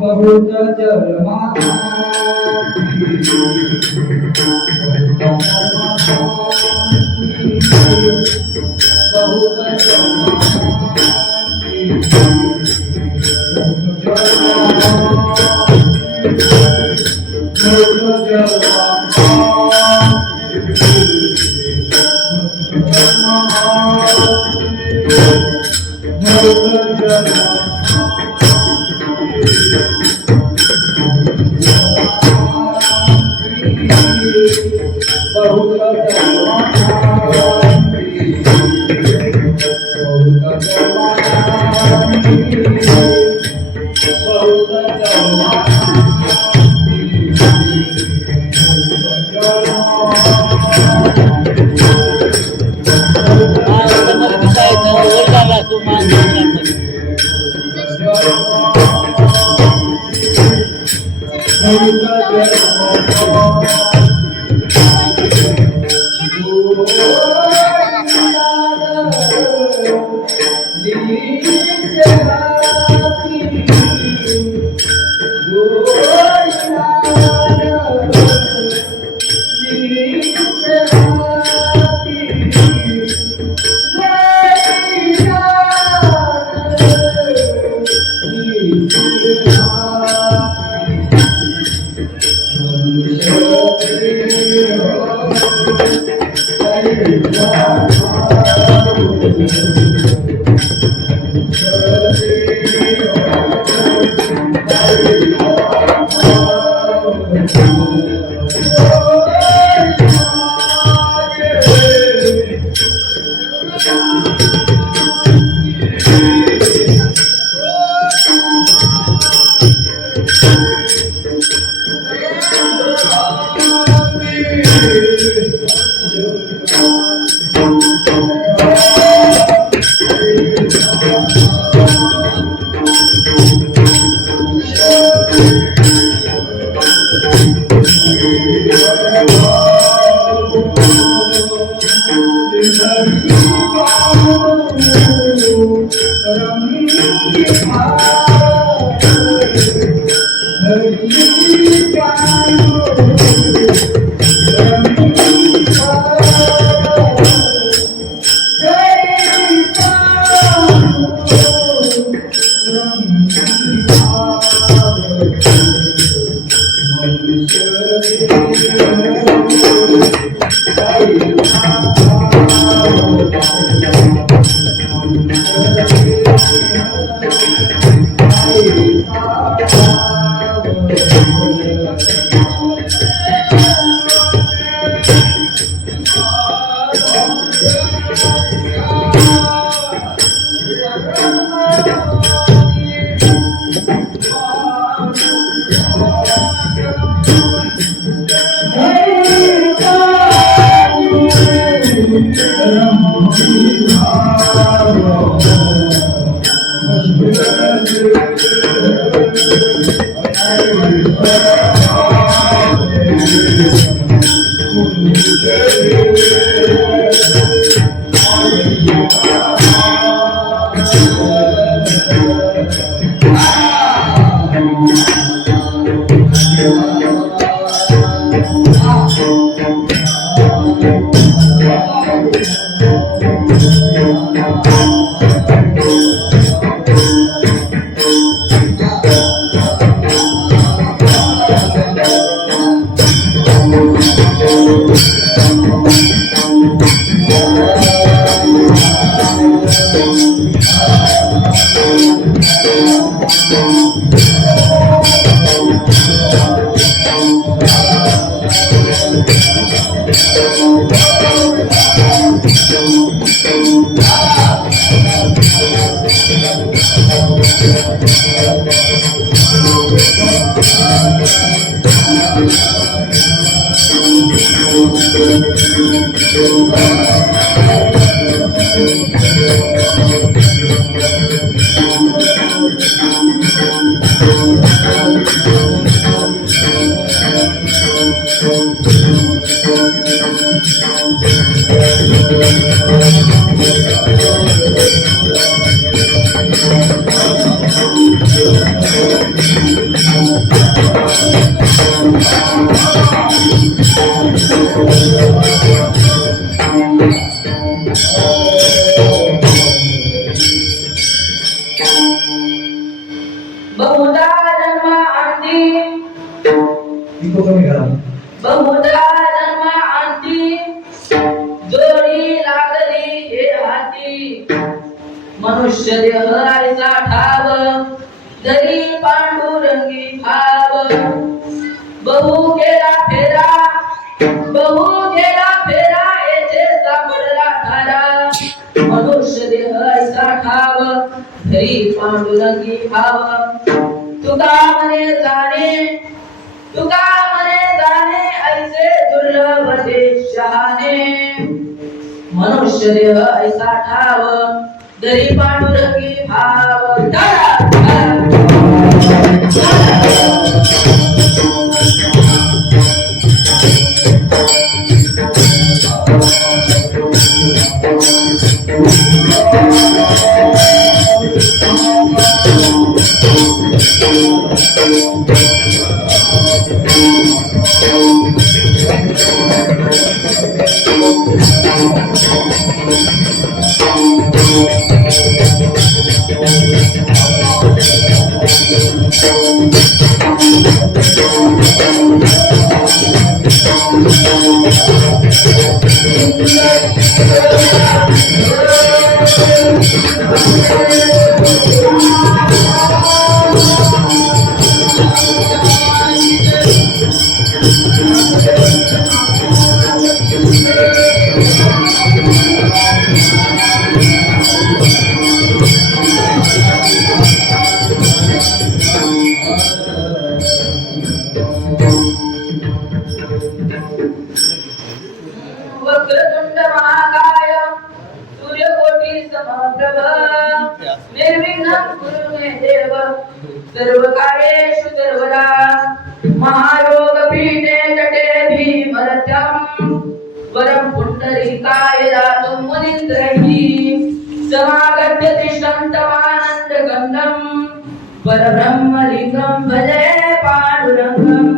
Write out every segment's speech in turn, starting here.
बहुत जलमा बहुधा जन्मांती बहुधा जन्मांती जोडी लागली हे हाती मनुष्य देह ऐसा ठाव जरी पांडुरंगी भाव बहु गेला फेरा येथे सापडला धारा मनुष्य देह ऐसा ठाव जरी पांडुरंगी भाव तुका मने जाणे ऐसे दुर्लभ ते शहाणे मनुष्य देह ऐसा ठाव जरी पांडुरंगी भाव वक्रतुंड महाकाय सूर्यकोटी समप्रभ निर्विघ्नं कुरु मे देव सर्वकार्येषु सर्वदा महायोगपीठे तटे भीमरथं वरं पुण्डरीकाय दातुं मुनीन्द्रैः समागत्य तिष्ठन्तमानन्दगन्धं परब्रह्मलिङ्गं भजे पाण्डुरङ्गं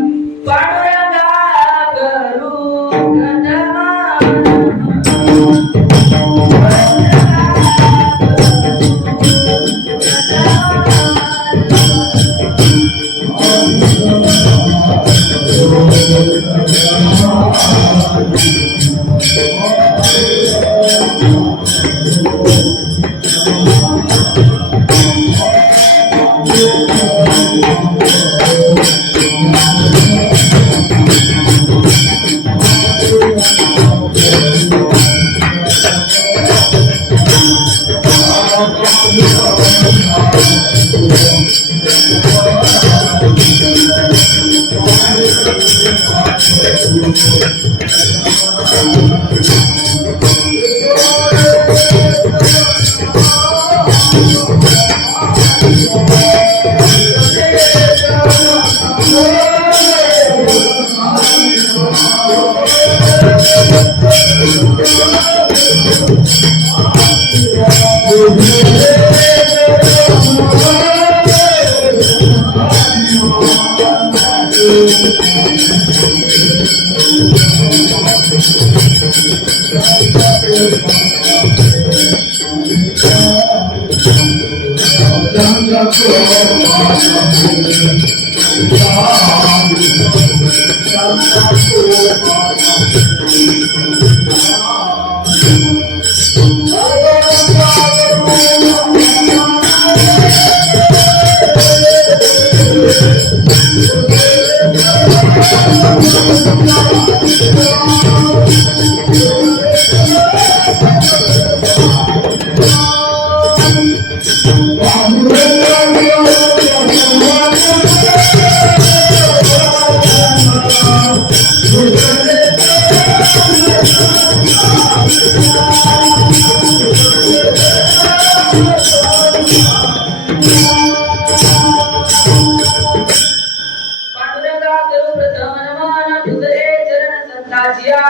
पांडुरंगा करू प्रथम नमन तुझे चरण संताजिया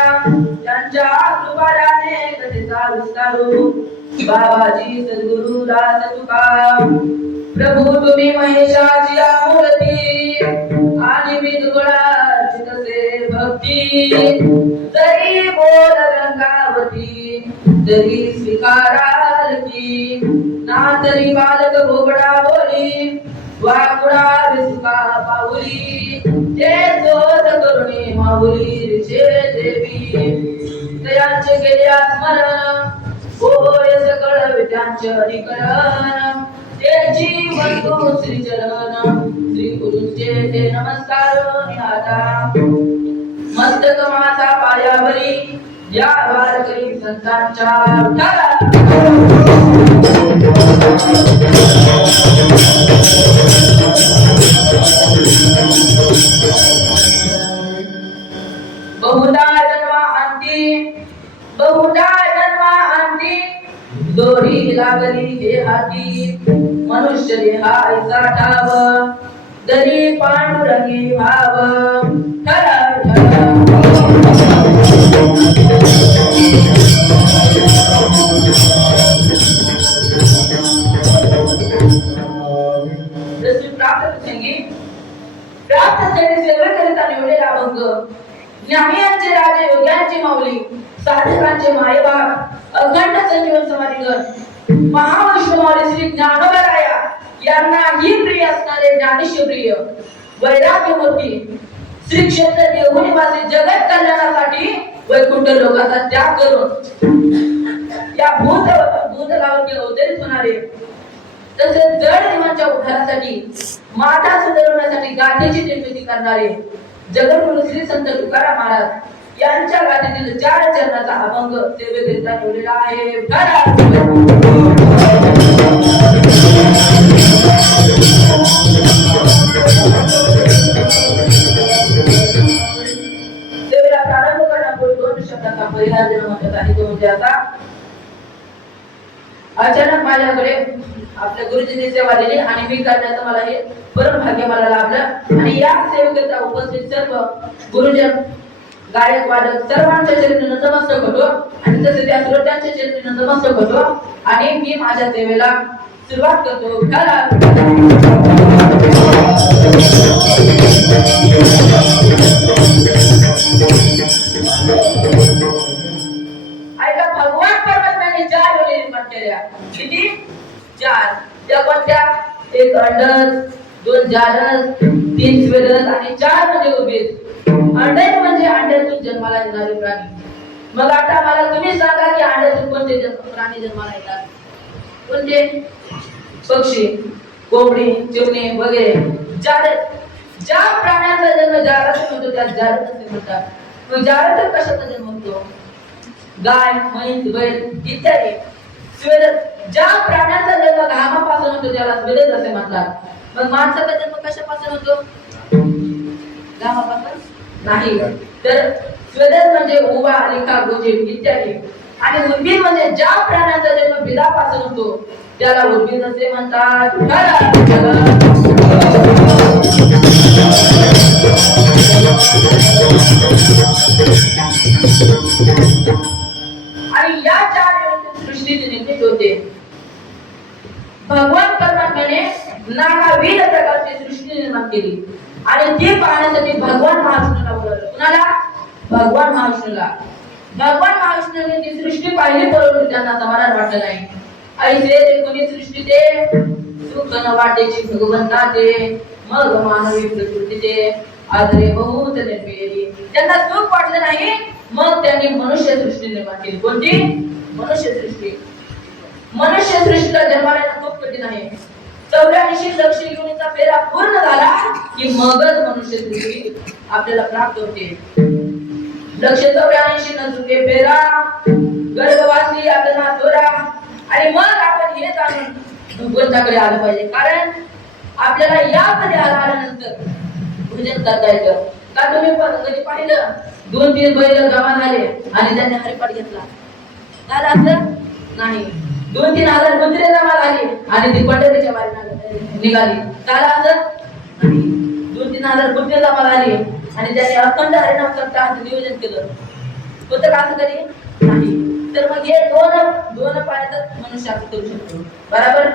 त्यांच्या कृपादाने कथेचा विस्तारू बाबाजी सद्गुरु दास तुका प्रभू तुम्ही महेशाची मूर्ती आणि मी दुर्गुणार्चितसे भक्ती जरी बोल गंगावती जरी स्वीकाराल की ना तरी बालक भोगडा बोली वाकुडा विसुका पाऊली ते जोत करुणी माऊली रिचे देवी दयांचे केल्या स्मरण होय सकळ विद्यांचे अधिकरण त्याची बंधू श्री चरण श्री गुरुचे ते नमस्कार आता मस्तक मासा पायावरी या वारकरी संतांच्या बहुधा जन्मा अंती दोरी लागली हे हाती मनुष्य देहाचा ठाव जरी पांडुरंगी भाव ठरा प्राप्त सेवेकरिता निवडलेला अभंग ज्ञानियांचे राजे योग्यांची माऊली साधकांचे मायबाप अखंड संजीवन समाधीगण महाविष्णू माऊली श्री ज्ञानोबराया यांना ही प्रिय असणारे ज्ञानेश्वरीय वैराग्य मूर्ती श्री क्षेत्र देहू निवासी जगत कल्याणासाठी वैकुंठ लोकांचा त्याग करून या भूतलावरती अवतरित होणारे तसेच जड जीवांच्या उद्धारासाठी माता सुधारण्यासाठी गाथेची निर्मिती करणारे जगद्गुरु श्री संत तुकाराम महाराज यांच्या गाथेतील 4 चरणाचा अभंग सेवेकरिता ठेवलेला आहे सेवेला प्रारंभ करण्यापूर्वी 2 शब्दाचा परिहार देणं महत्त्वाचं आहे तो म्हणजे आता अचानक माझ्याकडे आपल्या गुरुजींनी सेवा दिली आणि मी करण्याचं मला हे परम भाग्य मला लाभलं आणि या सेवेकरिता उपस्थित सर्व गुरुजन गायक वादक सर्वांच्या चरणी नतमस्तक होतो आणि तसे त्या श्रोत्यांच्या चरणी नतमस्तक होतो आणि मी माझ्या सेवेला सुरुवात करतो ऐका भगवान परमात्म्याने 4 वेळी निर्माण केल्या किती 4 त्या कोणत्या एक अंडज 2 जारज 3 स्वेदज आणि 4 म्हणजे उभीज अंडज म्हणजे अंड्यातून जन्माला येणारे प्राणी मग आता मला तुम्ही सांगा की अंड्यातून कोणते प्राणी जन्माला येतात कोणते पक्षी कोंबडी चिमणी वगैरे जारज ज्या प्राण्यांचा जन्म जारदातून होतो त्या जारद असे म्हणतात मग जारद कशाचा जन्म होतो गाय म्हैस बैल इत्यादी स्वेदज ज्या प्राण्यांचा जन्म घामापासून होतो त्याला स्वेदज असे म्हणतात मग माणसाचा जन्म कशापासून होतो घामापासून नाही तर स्वेदज म्हणजे उवा लिखा गोजे इत्यादी आणि उद्भिद म्हणजे ज्या प्राण्यांचा जन्म बिदापासून होतो त्याला उद्भिद असे म्हणतात आणि या 4 सृष्टीचे निर्मिती होते भगवान परमात्म्याने नानाविध प्रकारची सृष्टी निर्माण केली आणि ती पाहण्यासाठी भगवान महाविष्णूला बोलावलं कुणाला भगवान महाविष्णूने ती सृष्टी पाहिली परंतु त्यांना समाधान वाटलं नाही ऐसे ते कोणी सृष्टी ते सुख न वाटेची भगवंता ते मग मानवी प्रकृती ते आदरे बहुत निर्मिली त्यांना सुख वाटलं नाही मग त्यांनी मनुष्य सृष्टी निर्माण केली कोणती मनुष्य सृष्टीला जन्माला खूप कठीण आहे 84 लक्ष योनीचा फेरा पूर्ण झाला की मगच मनुष्य सृष्टी आपल्याला प्राप्त होते 184 नजुके फेरा गर्भवासी यातना थोरा आणि मग आपण हे जाणून भगवंताकडे आलं पाहिजे कारण आपल्याला यामध्ये आल्यानंतर भजन करता येतं का तुम्ही कधी पाहिलं 2-3 बैल जमा झाले आणि त्यांनी हरिपाठ घेतला झालं असं नाही 2-3 हजार कुत्रे जमा झाले आणि ती पंढरीच्या वारीला निघाली. त्याला असं आणि 2-3 हजार रुपये जमा झाले आणि त्याने अखंड हरिनाम सप्ताहाचं नियोजन केलं. होतं का असं कधी? नाही. तर मग हे दोन पाण्यातच मनुष्य असं करू शकतो. बरोबर?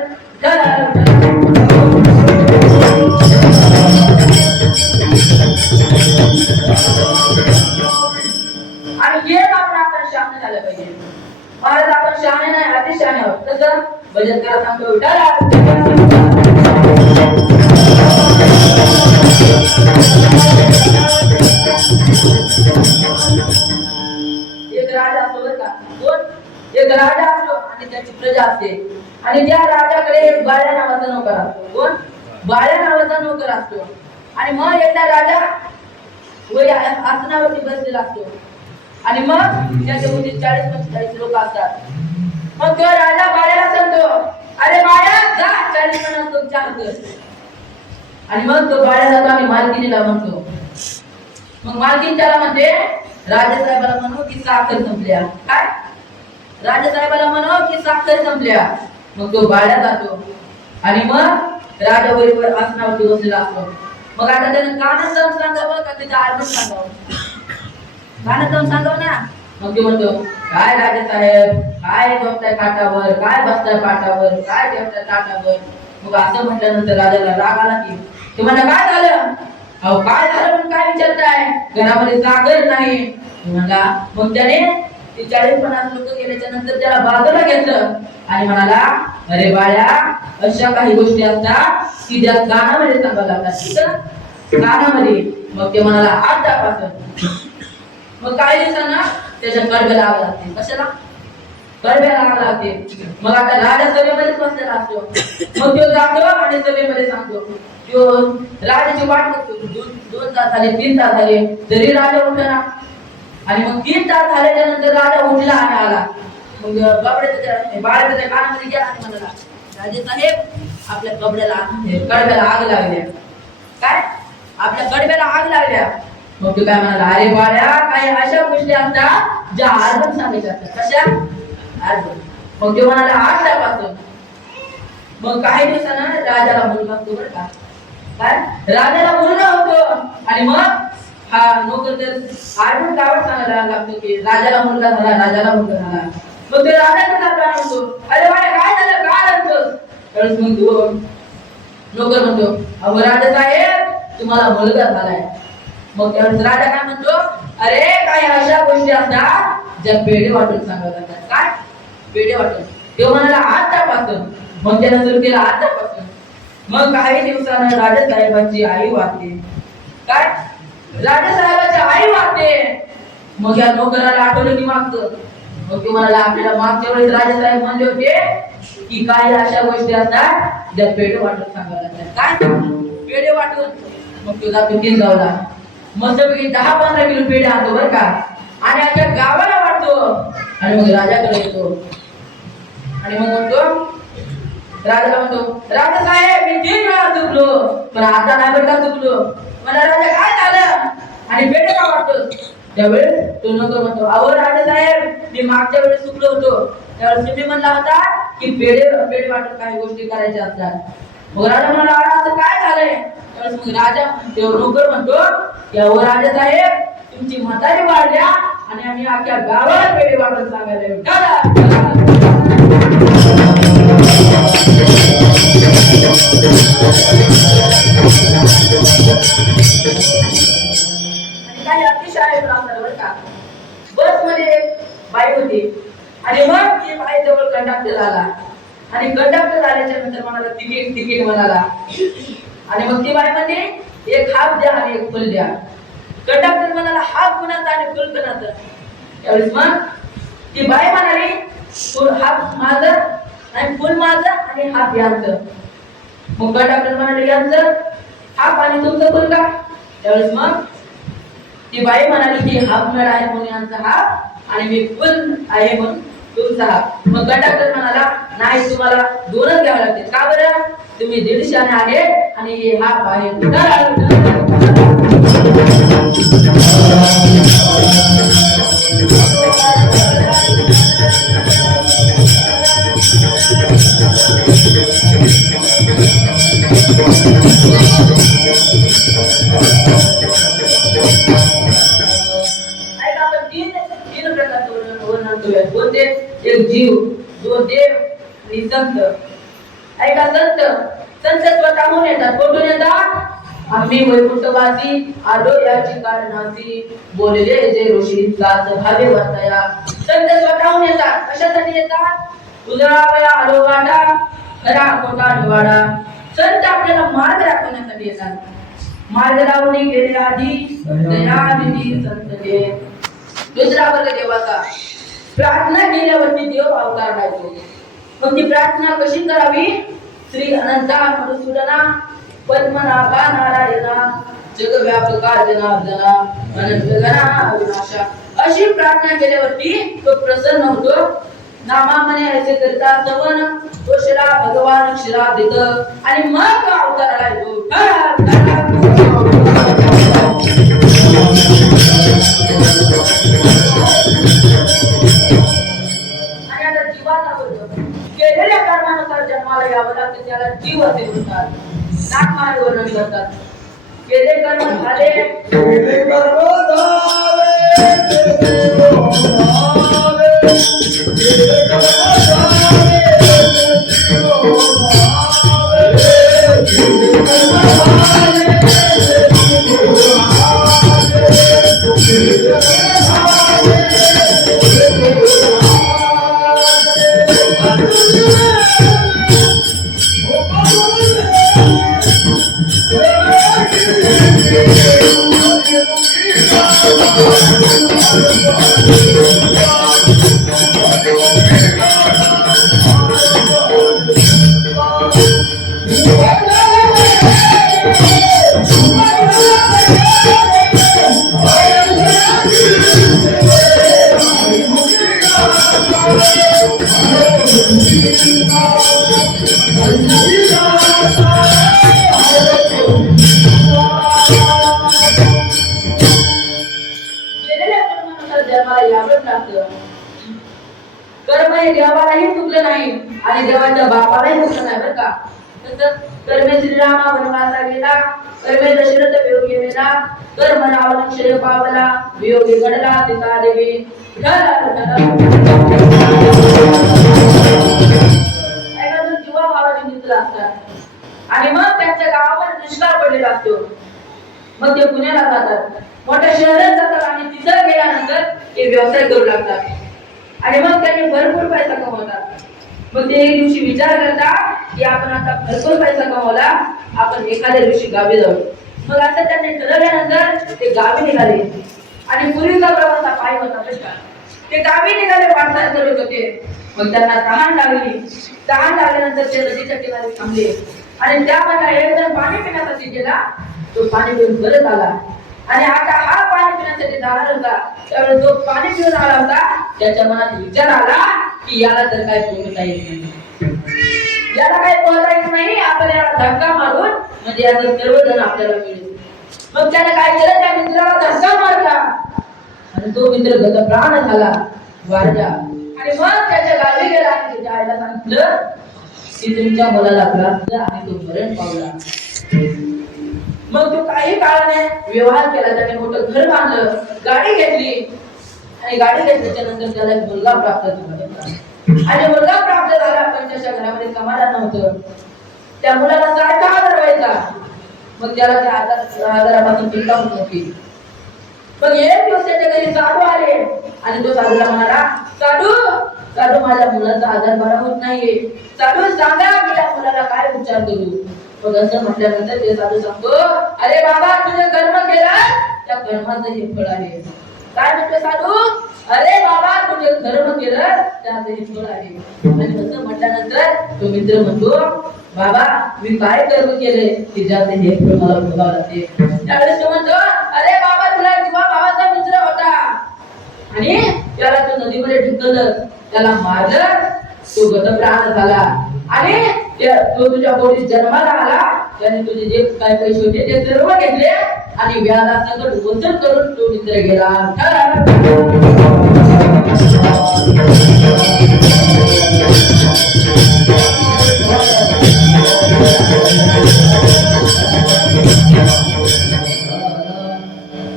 आणि हे आपण शहाणे झालं पाहिजे. महाराज आपण शहाणे नाही, अति शहाणे आहोत. कसं? भजन करत सांगतो एक राजा असतो बरं का. कोण? एक राजा असतो आणि त्याची प्रजा असते आणि त्या राजाकडे एक बाळ्या नावाचा नोकर असतो. कोण? बाळ्या नावाचा नोकर असतो. आणि मग एकदा राजा वय आसनावरती बसलेला असतो आणि मग त्याच्या भोवती 40-45 लोक असतात. मग तो राजा बाळ्याला सांगतो, अरे बाळ्या जा 40-50 लोक चहा कर. आणि मग तो बाळ्या जातो आणि मालकिनीला म्हणतो. मग मालकीन त्याला म्हणते, राजासाहेबाला म्हणू की साखर संपल्या. काय? राजासाहेबाला म्हणू की साखर संपल्या. मग तो बाळ्या जातो आणि मग राजा बरोबर आसनावरती बसलेला असतो. मग आता त्यानं कानात जाऊन सांगावं का त्याचं आडनाव सांगावं? कानात जाऊन सांगावं ना. मग ते म्हणतो, काय राजासाहेब, काय झोपताय काठावर, काय बसताय पाठावर, काय जेवताय ताटावर. मग असं म्हटल्यानंतर राजाला राग आला की ते म्हणला, काय झालं? अहो काय झालं म्हणून काय विचारताय? घरामध्ये साखर नाही म्हणला. मग त्याने ते 40-50 लोक गेल्याच्या नंतर त्याला बाजूला घेतलं आणि म्हणाला, अरे बाळ्या, अशा काही गोष्टी असतात की ज्या कानामध्ये सांगावं लागतात. कानामध्ये. मग ते म्हणाला, आतापासून. मग काही दिवसांना त्याच्या कडब्याला आग लागते. कशाला? कडब्याला आग लागते. मग आता राजा सभेमध्येच बसलेला असतो. मग तो जातो आणि सभेमध्ये सांगतो. तो राजाची वाट बघतो. 2 तास झाले, 3 तास झाले, तरी राजा उठला. आणि मग 3 तास झाल्याच्या नंतर राजा उठला आणि आला. मग बाळा त्याच्या कानामध्ये गेला आणि म्हणाला, राजेसाहेब, आपल्या कडब्याला आग लागल्या. काय? आपल्या कडब्याला आग लागल्या. मग तू काय म्हणाला, अरे बाळ्या, काही अशा गोष्टी असतात ज्या आर्धन सांगायच्या असतात. कशा? आर्धन. मग ते म्हणाला, आजच्यापासून. मग काही दिवसानं राजाला मुलगा होतो बरं का. काय? राजाला मुलगा होतो आणि मग हा नोकर तर आर्धन गावात सांगायला लागतो की राजाला मुलगा झाला, राजाला मुलगा झाला. मग ते राजाकडे जाताना म्हणतो, अरे बाळा, काय झालं, काय म्हणतोस? त्यावेळेस मग तो नोकर म्हणतो, अहो राजासाहेब, तुम्हाला मुलगा झालाय. मग त्यावेळेस राजा काय म्हणतो, अरे काही अशा गोष्टी असतात ज्या पेढे वाटून सांगत असतात. काय? पेढे वाटून. तो म्हणाला, आतापासून. मग त्यानं सुरू केलं, आतापासून. मग काही दिवसानं राजासाहेबांची आई वाचते. काय? राजासाहेबांची आई वाचते. मग या नोकराला आठवलं की मागचं. मग ते म्हणाला, आपल्याला मागच्या वेळेस राजासाहेब म्हणले होते की काही अशा गोष्टी असतात ज्या पेढे वाटून सांगत असतात. काय? पेढे वाटून. मग तो जातो किनगावला. मस्तपैकी 10-15 किलो पेढे आणतो बरं का. आणि अख्ख्या गावाला वाटतो. आणि मग राजाकडे येतो आणि मग म्हणतो, राजाला म्हणतो, राजासाहेब, मी 3 वेळा चुकलो, पण आता नाही बरं का चुकलो. मला राजा, काय झालं आणि पेढे का वाटतो? त्यावेळेस तो नोकर म्हणतो, अहो राजासाहेब, मी मागच्या वेळेस चुकलो होतो. त्यावेळेस तुम्ही म्हणला होता की पेढे वाटून काही गोष्टी करायच्या असतात. मग राजा म्हणाला, असं काय झालंय? त्यावेळेस मग राजा नोकर म्हणतो, की अहो राजासाहेब, तुमची म्हातारी वाढल्या आणि आम्ही अख्ख्या गावाला पेढे वाटून सांगायला. काही अतिशय बरं का. बस मध्ये एक बाई होती आणि मग ती बाई जवळ कंडक्टर आला आणि कंडक्टर आल्याच्या नंतर म्हणाला, तिकीट म्हणाला. आणि मग ती बाई म्हणजे एक हात द्या आणि एक फुल द्या. कंडक्टर म्हणाला, हात कुणाचा आणि फुल कुणाचं? त्यावेळेस मग ती बाई म्हणाली, हात माझं आणि फुल माझं आणि हात यांचं. मग कंडक्टर म्हणाले, यांचं हात आणि तुमचं फुल का? त्यावेळेस मग ती बाई म्हणाली की हाफ मेड आहे म्हणून यांचा हात आणि मी फुल आहे म्हणून तुमचा हात. मग कंडक्टर म्हणाला, नाही, तुम्हाला 2च घ्यावे लागतील. का बरं? तुम्ही 150 आहे आणि हे हाफ आहे. ऐका आपण तीन तीन प्रकारचे वर्णन करूया. कोणते? एक जीव, दोन देव आणि संत. ऐका संत संत स्वतःहून येतात. कुठून येतात? आम्ही वैकुंठवासी आलो याची कारणासी बोलले जे ऋषींचाच भावे वर्तया. संत स्वतःहून येतात. कशासाठी येतात? उजळावया आलो वाटा खरा खोटा निवाडा. संत आपल्याला मार्ग दाखवण्यासाठी येतात. मार्ग दाखवून गेले आधी दयानिधी संत देव. दुसरा वर्ग देवाचा. प्रार्थना केल्यावरती देव अवतार राहतो. मग ती प्रार्थना कशी करावी? श्री अनंता मधुसूदना पद्मनाभा नारायणा जगव्यापका जनार्दना अनंत गणा अविनाशा. अशी प्रार्थना केल्यावरती तो प्रसन्न होतो. नामामने असे करता सवन तो शिरा भगवान शिराधित आणि मग अवताराला येतो. आणि आता जीवाचा वर्ग. केलेल्या कर्मानुसार जन्माला यावं लागतं त्याला जीव असे म्हणतात. नाथ महाराज वर्णन करतात. केले कर्म झाले केले कर्म कर्म हे देवालाही चुकलं नाही आणि देवाच्या बापालाही चुकलं नाही बरं का. तसंच कर्मे श्रीरामा वनवासा गेला कर्मे दशरथ वियोगी गेला कर्म रावण क्षय पावला वियोगी घडला सीता देवी. जीवा भावाचे मित्र असतात आणि मग त्यांच्या गावावर दुष्काळ पडलेला असतो. मग ते पुण्याला जातात, मोठ्या शहरात जातात आणि तिथं गेल्यानंतर ते व्यवसाय करू लागतात आणि मग त्यांनी भरपूर पैसा कमवतात. मग ते एक दिवशी विचार करतात की आपण आता भरपूर पैसा कमवला, आपण एखाद्या दिवशी गावी जाऊ. मग असं त्यांनी ठरवल्यानंतर ते गावी निघाले आणि पूर्वीचा प्रवास हा पायी होता बरं का. ते गावी निघाले, वाटचाल करत होते. मग त्यांना तहान लागली. तहान लागल्यानंतर ते नदीच्या किनारी थांबले आणि त्यामध्ये एक जण पाणी पिण्यासाठी गेला. तो पाणी पिऊन परत आला आणि आता हा पाणी पिण्यासाठी जाणार होता. त्यावेळेस जो पाणी पिऊन आला होता त्याच्या मनात विचार आला की याला तर काय पोहता येत नाही, याला काय पोहतायचं नाही, आपण याला धक्का मारून म्हणजे याचं सर्वजण आपल्याला मिळेल. मग त्याने काय केलं, त्या मित्राला धक्का मारला आणि तो मित्र गतप्राण झाला वारला. आणि मग त्याच्या गावी गेला आणि त्याच्या आईला सांगितलं की तुमच्या मुलाला त्रास झाला आणि तो मरण पावला. मग तो काही काळाने व्यवहार केला, त्याने मोठं घर बांधलं, गाडी घेतली आणि गाडी घेतल्याच्या नंतर त्याला एक मुलगा प्राप्त झाला आणि मुलगा प्राप्त झाला. पण त्याच्या घरामध्ये समाधान नव्हतं. त्या मुलाला सारखा आजार व्हायचा. मग त्याला त्या आजारापासून सुटका होत नव्हती. मग एक दिवस त्याच्या घरी साधू आले आणि तो साधूला म्हणाला, साधू साधू माझ्या मुलाचा आजार बरा होत नाहीये, साधू सांगा मी या मुलाला काय उपचार करू. मग असं म्हटल्यानंतर ते साधू सांगतो, अरे बाबा तुझे कर्म केलं त्या कर्माचं हे फळ आहे. काय म्हणतो साधू, अरे बाबा तुझे कर्म केलं त्याचं हे फळ आहे. आणि असं म्हटल्यानंतर तो मित्र म्हणतो, बाबा मी काय कर्म केले की ज्याचं हे फळ मला भोगावं लागते. त्यावेळेस तो म्हणतो, अरे बाबा तुला जीवा भावाचा मित्र होता आणि त्याला तो नदीमध्ये ढकललं, त्याला मारलं, तो गतप्राण झाला आणि तो तुझ्या पोटी जन्माला आला. त्याने तुझे जे काय पैसे होते ते सर्व घेतले आणि व्याजासकट वसूल करून तो मित्र गेला.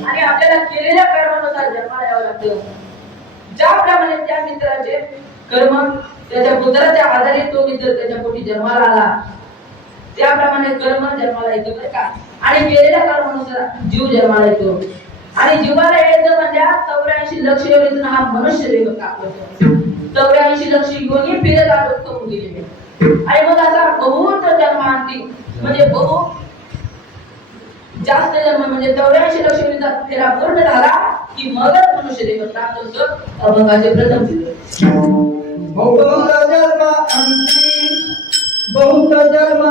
आणि आपल्याला केलेल्या कर्मानुसार जन्माला यावं लागतं. ज्याप्रमाणे त्या मित्राचे कर्म त्याच्या पुत्राच्या आधारे तो मित्र त्याच्या पोटी जन्माला आला, त्याप्रमाणे कर्म जन्माला येतो बरं का. आणि केलेल्या कर्मानुसार जीव जन्माला येतो. आणि जीवाला यायचं म्हणजे 84 लक्ष योनीतून हा मनुष्य देह प्राप्त होतो. 84 लक्ष योनी फिरत आलो करून गेलेले. आणि मग असा बहुत जन्मांती म्हणजे बहुत जास्त जन्म म्हणजे 84 लक्ष योनीचा फेरा पूर्ण झाला की मगच मनुष्य देह प्राप्त होतो. अभंगाचे प्रथम बहुत जन्म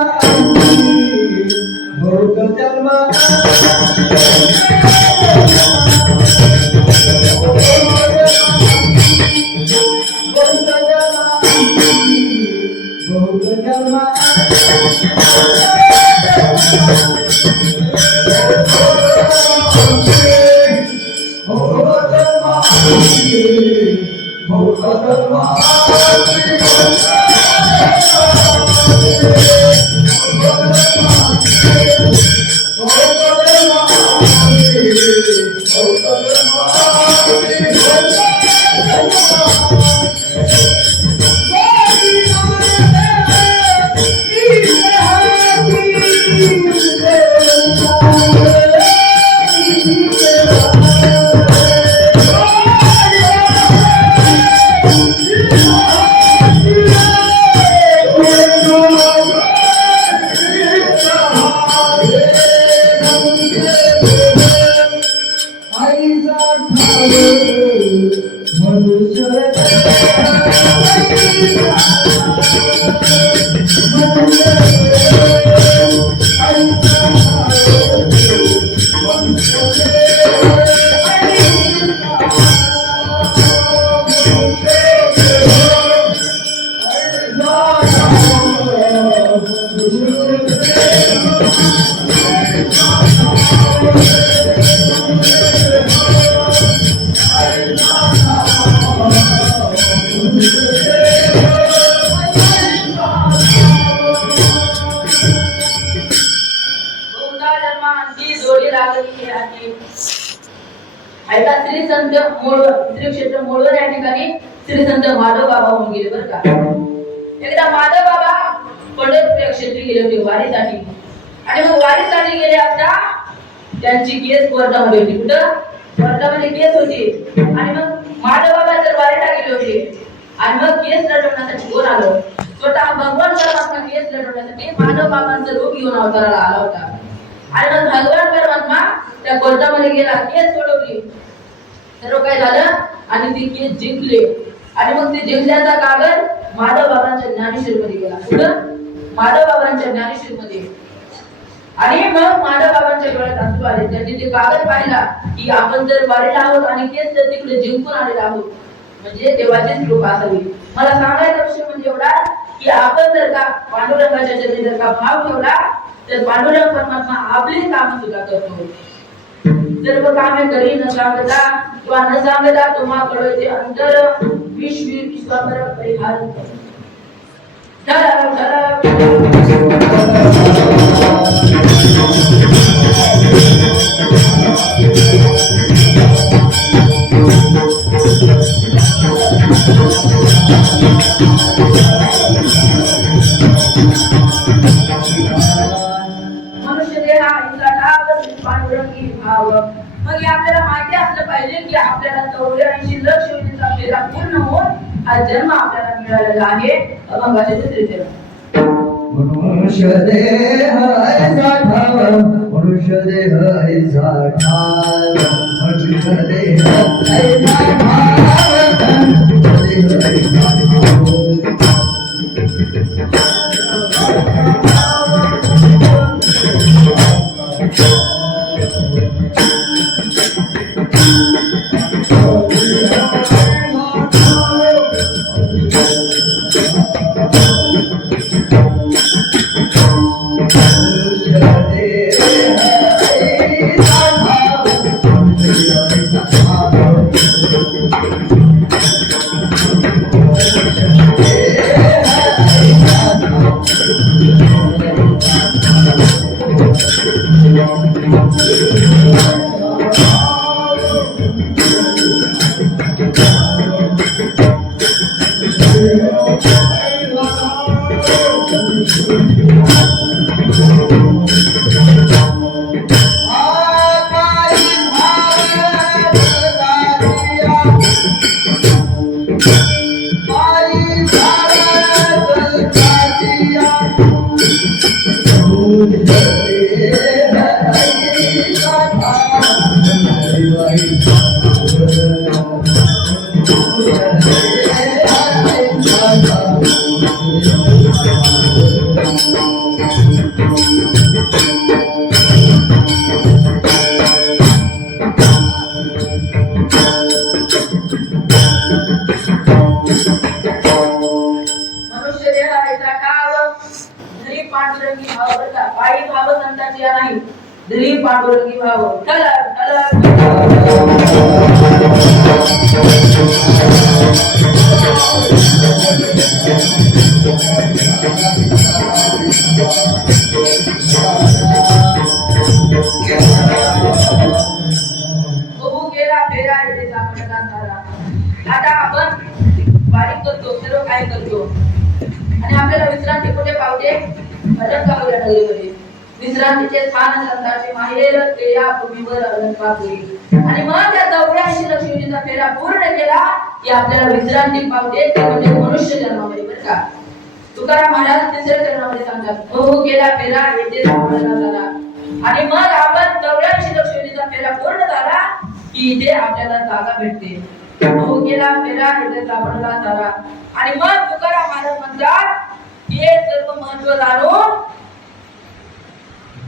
श्री संत श्री क्षेत्र मोळवर या ठिकाणी श्री संत माधव बाबा होऊन गेले बरं का. एकदा माधव बाबा पंढरपूर क्षेत्री गेले होते वारीसाठी. आणि मग वारीसाठी गेले असता त्यांची केस कोर्टामध्ये होती. कुठं? कोर्टामध्ये केस होती. आणि मग माधव बाबा तर वारीला गेले होते आणि मग केस लढवण्यासाठी कोण आलं? स्वतः भगवान परमात्मा केस लढवण्यासाठी माधव बाबांचं रूप घेऊन अवताराला आला होता. आणि मग भगवान परमात्मा त्या कोर्टामध्ये गेला, केस सोडवली, सर्व काय झालं आणि ती केस जिंकले. आणि मग ते जिंकल्याचा कागद माधव बाबांच्या ज्ञानेश्वर मध्ये गेला. कुठं? माधव बाबांच्या ज्ञानेश्वर मध्ये. आणि मग माधव बाबांच्या डोळ्यात अश्रू आले. त्यांनी ते कागद पाहिला की आपण जर वारीला आहोत आणि केस जर तिकडे जिंकून आलेला आहोत म्हणजे देवाचेच रूप असावी. मला सांगायचा विषय म्हणजे एवढा की आपण जर का पांडुरंगाच्या चरणी जर का भाव ठेवला तर पांडुरंग परमात्मा आपली काम सुद्धा करतो. सर्व कामे करी न सांगता किंवा न सांगता तुम्हा कळते अंतर विश्वापर परिहार मनुष्य देह पांडुरंगी भाव. मग आपल्याला माहिती असलं पाहिजे की आपल्याला 84 लक्ष योनीचा फेरा पूर्ण होऊन हा जन्म आपल्याला मिळालेला आहे. अभंगाचे दुसरे चरण. मनुष्य देह ऐसा ठाव, मनुष्य देह ऐसा ठाव, मनुष्य देह ऐसा ठाव, मनुष्य देह ऐसा ठाव. मनुष्य देहाचा ठाव धरी पांडुरंगी भाव बरका पायी भाव संतांची नाही धरी पांडुरंगी भाव चला चला बघू गेला फेरा येते सापडला सारा आता आपण बारीक करतो सर्व काय करतो आणि आपल्याला विश्रांती कुठे पावते अलंकापुरी नगरीमध्ये विश्रांतीचे स्थान संतांचे माहेर ते या भूमीवर अलंकापुरी आणि मग त्या 84 लक्ष्मीचा फेरा पूर्ण केला की आपल्याला विश्रांती पावते ते म्हणजे मनुष्य जन्मामध्ये बरं का तुकाराम महाराज तिसऱ्या चरणामध्ये सांगतात हो गेला फेरा येथे सापडला झाला आणि मग आपण 84 लक्ष्मीचा फेरा पूर्ण झाला की इथे आपल्याला जागा भेटते हो गेला फेरा इथे सापडला सारा आणि मग तुकाराम महाराज म्हणतात की हे सर्व महत्व जाणून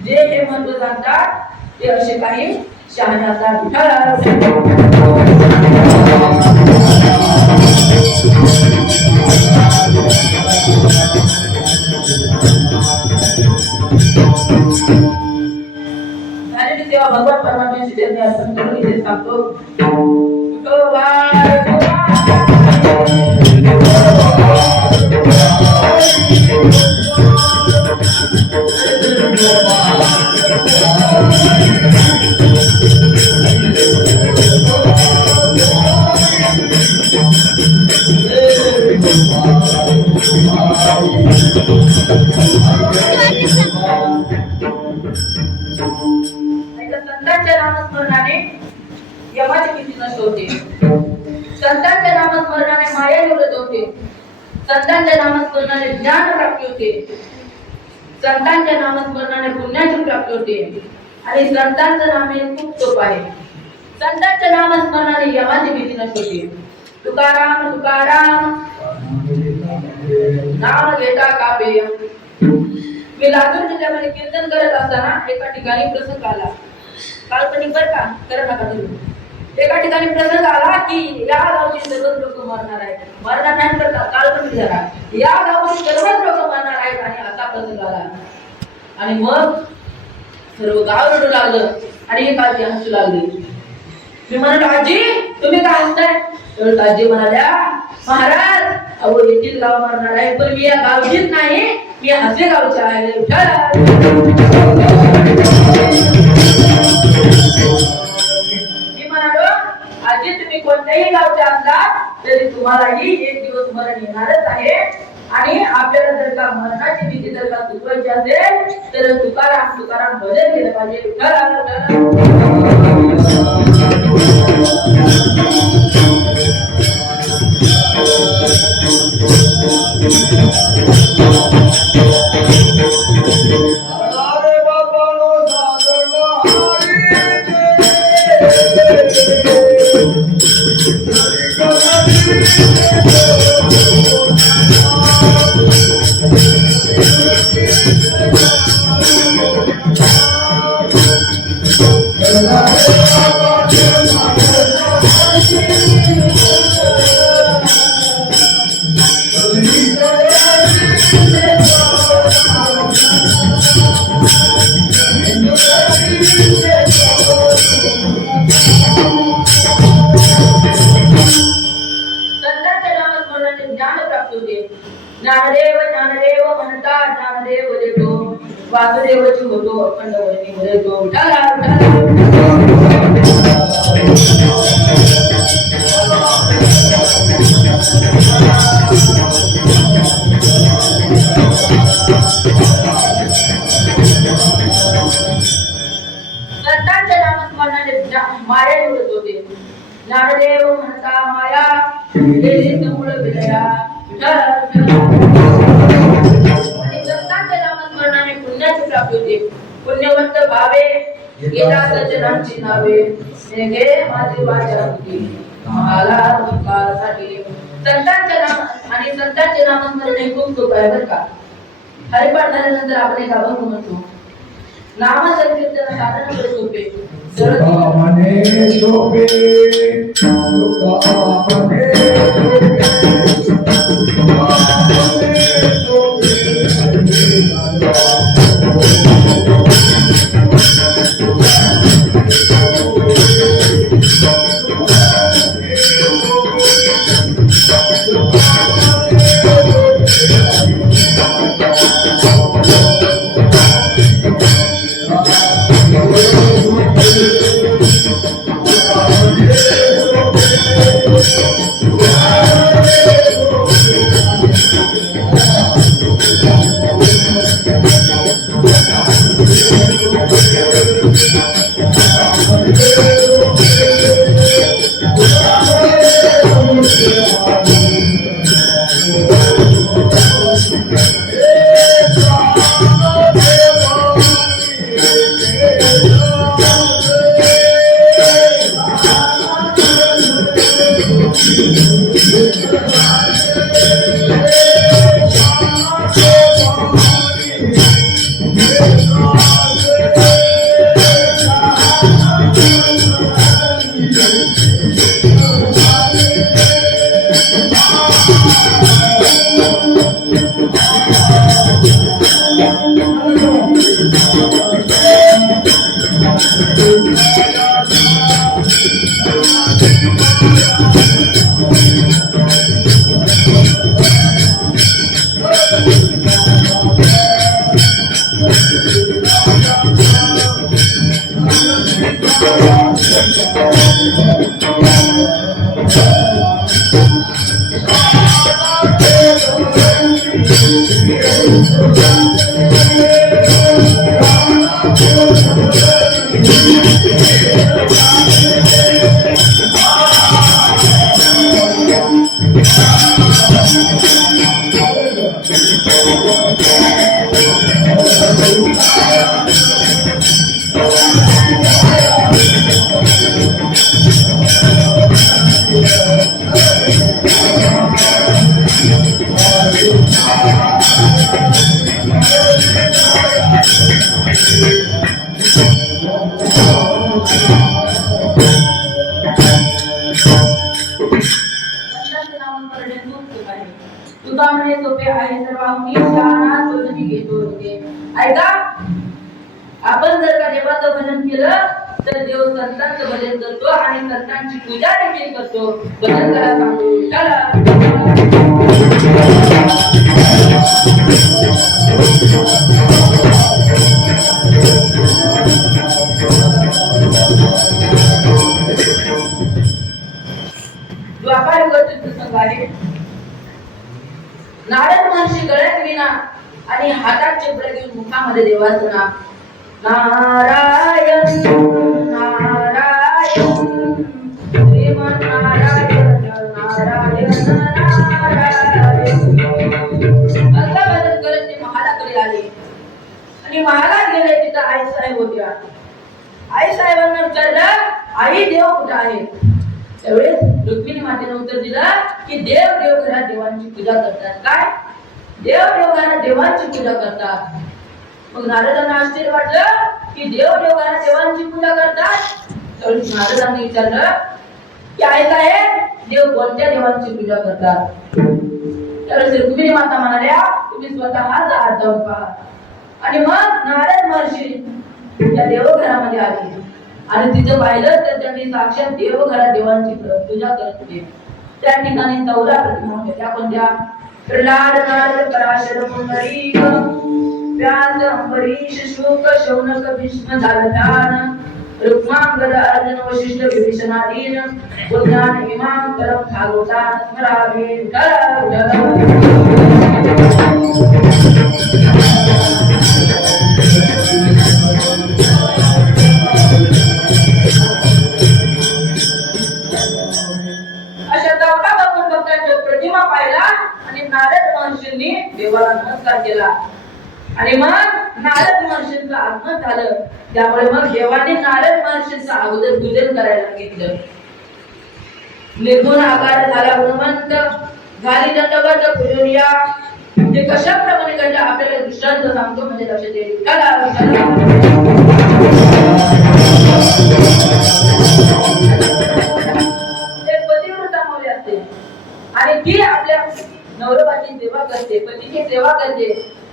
जे हे महत्व जाणतात ते असे काही शहाण्याचा विठ्ठल झालेली सेवा भगवान परमात्म्याची चरणी अर्पण करून इथे सांगतो संतांच्या नामस्मरणाने यमाची भीती नष्ट होते संतांच्या नामस्मरणाने माया निवृत्त होते संतांच्या नामस्मरणाने ज्ञान प्राप्ती होते संतांच्या नामस्मरणाने पुण्याची प्राप्ती होते आणि संतांचं नाम हे खूप सोपं आहे संतांच्या नामस्मरणाने यमाची भीती नष्ट होते तुकाराम तुकाराम नाम घेता कापे मी लातूर जिल्ह्यामध्ये कीर्तन करत असताना एका ठिकाणी प्रसंग आला काल्पनिक बर का करत नका तुम्ही एका ठिकाणी प्रसंग आला की या गावची सर्वच लोक मरणार आहेत मरणार नाही तर काल्पनिक झाला या गावची सर्वच लोक मरणार आहेत आणि असा प्रसंग आला आणि मग सर्व गाव रडू लागलं आणि एक आजी हसू लागली मी म्हणालो आजी तुम्ही काय हसताय तर आजी म्हणाल्या महाराज अहो येथील गाव मरणार आहे पण मी या गावचीच नाही मी हसे गावचे आहे मी म्हणालो आजी तुम्ही कोणत्याही गावचे असलात तरी तुम्हालाही एक दिवस मरण येणारच आहे आणि आपल्याला जर का मरणाची भीती जर का चुकवायची असेल तर तुकाराम तुकाराम भजन केलं पाहिजे ज्ञानदेव ज्ञानदेव म्हणता ज्ञानदेव देतो वासुदेवची होतो अखंड वर्णी मध्ये तो उठाला संतांच्या नामस्मरणाने माया उडत होते. ज्ञानदेव म्हणता माया गेली मूळ विलया आणि संतांच्या नामस्मरणाने पुण्याची प्राप्ती होते. पुण्यवंत भावे गेला सज्जनांची नावे घे माझी वाचा होती मला काळासाठी. संतांच्या नाम आणि संतांचे नामस्मरण हे खूप सोपं आहे बरं का. हरिपाठ झाल्यानंतर आपण एक अभंग म्हणतो. नामसंकीर्तन साधन बरे सोपे सुखामने शोभे सुखामने तुका म्हणे सोपे आहे सर्वांनी शहाणा तोजनी घेतो होते. ऐका, आपण जर का देवाचं भजन केलं तर देव संतांचं भजन करतो आणि संतांची पूजा देखील करतो. भजन करा सांगू चला. द्वापार युगातील प्रसंग आहे. नारद महर्षी गळ्यात विना आणि हातात चक्र घेऊन मुखामध्ये देवाचं नाम नारायण नारायण श्रीमन्नारायण नारायण नारायण असं भजन करत ते महालाकडे आले आणि महालात गेले. तिथं आई साहेब होत्या. आई साहेबांना विचारलं, आई देव कुठं आहे? त्यावेळेस रुक्मिणी मातेने उत्तर दिलं की देव देवघरात देवांची पूजा करतात. काय? देव देवघरात देवांची पूजा करतात. मग नारदांना आश्चर्य वाटलं की देव देवघरात देवांची पूजा करतात. त्यावेळेस नारदांनी विचारलं की आई साहेब देव कोणत्या देवांची पूजा करतात? त्यावेळेस रुक्मिणी माता म्हणाल्या, तुम्ही स्वतः जाऊन पहा. आणि मग नारद महर्षी त्या देवघरामध्ये आले आणि तिथं पाहिलं तर त्यांनी साक्षात देवघरात देवांची पूजा करत होते. त्या ठिकाणी 14 प्रतिमा होत्या. त्या कोणत्या? प्रल्हाद नारद पराशर पुंडरीक व्यास अंबरीश शुक शौनक भीष्म झालधान रुक्मांगद अर्जुन वशिष्ठ विभीषणादीन पुण्यान इमाम परम भागवतान स्मरामि अशा 14 भक्तांच्या प्रतिमा पाहिला आणि नारद महर्षींनी देवाला नमस्कार केला आणि मग नारद महर्षींचं आगमन झालं. त्यामुळे मग देवाने नारद महर्षींचं अगोदर पूजन करायला सांगितलं. निर्गुण आकार झाला गुणवंत झाली दंडवत पूजनिया. ते कशाप्रमाणे घडलं आपल्याला दृष्टांत सांगतो म्हणजे लक्षात येईल. एक पतिव्रता मौली असते आणि ती आपल्या नवरोबाची सेवा करते, पतीची सेवा करते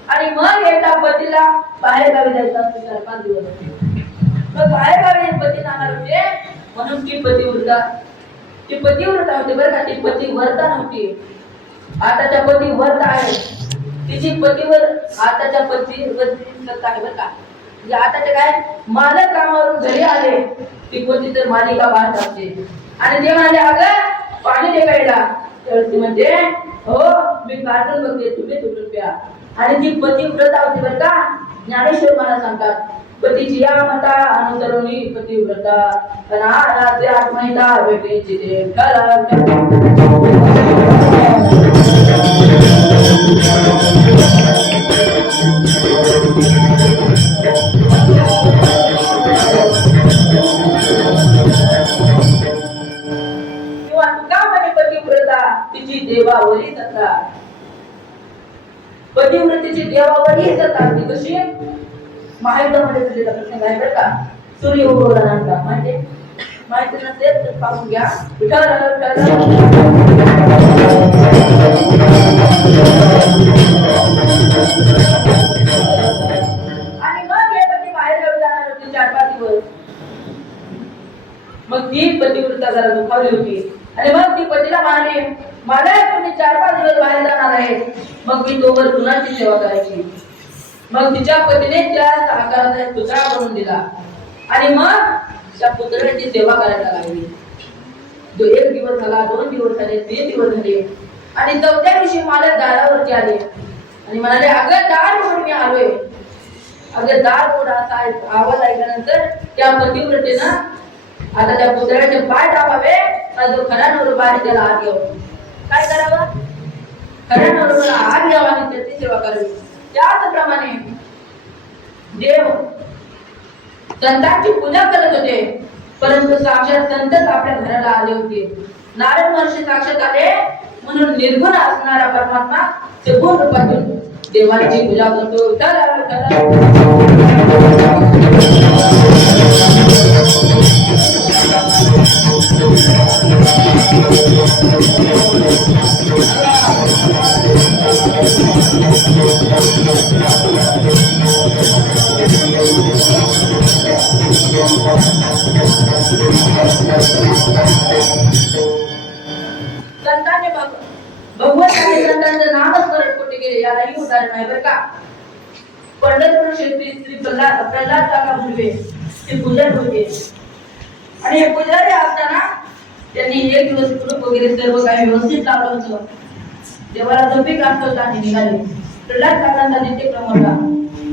आणि मग एकदा पतीला बाहेर गावी जायचं असते 4-5 दिवस. मग बाहेर गावी पती जाणार होते म्हणून ती पतिव्रता होती बरं का. ती पतिव्रता नव्हती, आताच्या पतिव्रता आहे. तिची पतीवर आताच्या पतीवरती सत्ता आहे बरं का. म्हणजे आताचे काय मालक कामावरून घरी आले ती कोणती तर मालिका बाहेर असते आणि ते म्हणाले अगं पाणी दे प्यायला. तर ती म्हणते हो मी कार्टून बघते तुम्ही तुटून प्या. आणि ती पतिव्रता होती बरं का. ज्ञानेश्वर मला सांगतात पतीची या मता अनुसरणी पतिव्रता अनाराचे आत्महिता भेटीची ते किंवा तुका म्हणे पतिव्रता तिची देवावरी सत्ता. पतिव्रतेची देवावरी सत्ता ती कशी महायुद्धामध्ये झालेला प्रसंग आहे बरं का. सूर्य उगवल्यानंतर म्हणजे माहिती नसेल तर पाहून घ्या. आणि मग हे पती बाहेर गावी जाणार होते 4-5 दिवस. मग ती पतिव्रता जरा दुखावली होती आणि मग ती पतीला म्हणाली मला तुम्ही 4-5 दिवस बाहेर जाणार आहे मग मी तोवर कुणाची सेवा करायची. मग तिच्या पतीने त्या आकाराचा पुतळा बनवून दिला आणि मग त्या पुतळ्याची सेवा करायला लागली. तो 1 दिवस झाला, 2 दिवस झाले, 3 दिवस झाले आणि 4थ्या दिवशी मालक दारावरती आले आणि म्हणाले अगं दार उघड मी आलोय. अगं दार उघड असा आवाज ऐकल्यानंतर त्या पतिव्रतेनं आता त्या पुतळ्याचे पाय दाबावे आणि जो खरा नवरोबा आहे त्याला आत घ्यावं. काय करावं? खऱ्या नवरोबाला आत घ्यावा आणि त्याची सेवा करावी. त्याचप्रमाणे देव संतांची पूजा करत होते परंतु साक्षात संतच आपल्या घराला आले होते. नारद महर्षी साक्षात आले म्हणून निर्गुण असणारा परमात्मा सगुण रूपातून देवाची पूजा करतो. संतांनी भगवत आणि संतांचं नामस्मरण कुठे गेले यालाही उदाहरण आहे बरं का. पंढरपूर क्षेत्री श्री प्रल्हाद काका मुलवे ते पुजारी होते आणि हे पुजारी असताना त्यांनी 1 दिवस कुलूप वगैरे सर्व काही व्यवस्थित लावलं होतं. देवाला झोपी काढत होता आणि निघाले. प्रल्हाद काकांचा नित्यक्रम होता.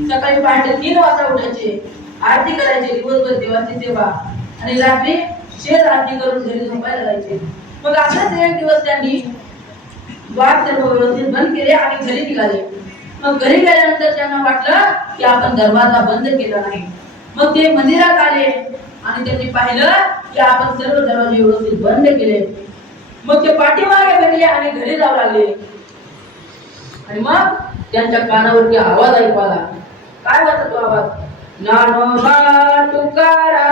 सकाळी पहाटे 3 वाजता उठायचे, आरती करायचे, दिवसभर देवाची सेवा आणि रात्री शेर आरती करून घरी झोपायला जायचे. मग असाच 1 दिवस त्यांनी द्वार सर्व व्यवस्थित बंद केले आणि घरी निघाले. मग घरी गेल्यानंतर त्यांना वाटलं की आपण दरवाजा बंद केला नाही. मग ते मंदिरात आले आणि त्यांनी पाहिलं की आपण सर्व दरवाजे व्यवस्थित बंद केले. मग ते पाठीमागे बघले आणि घरी जाऊ लागले आणि मग त्यांच्या कानावरती आवाज ऐकू आला. काय होता तो आवाज? ज्ञानोबा तुकाराम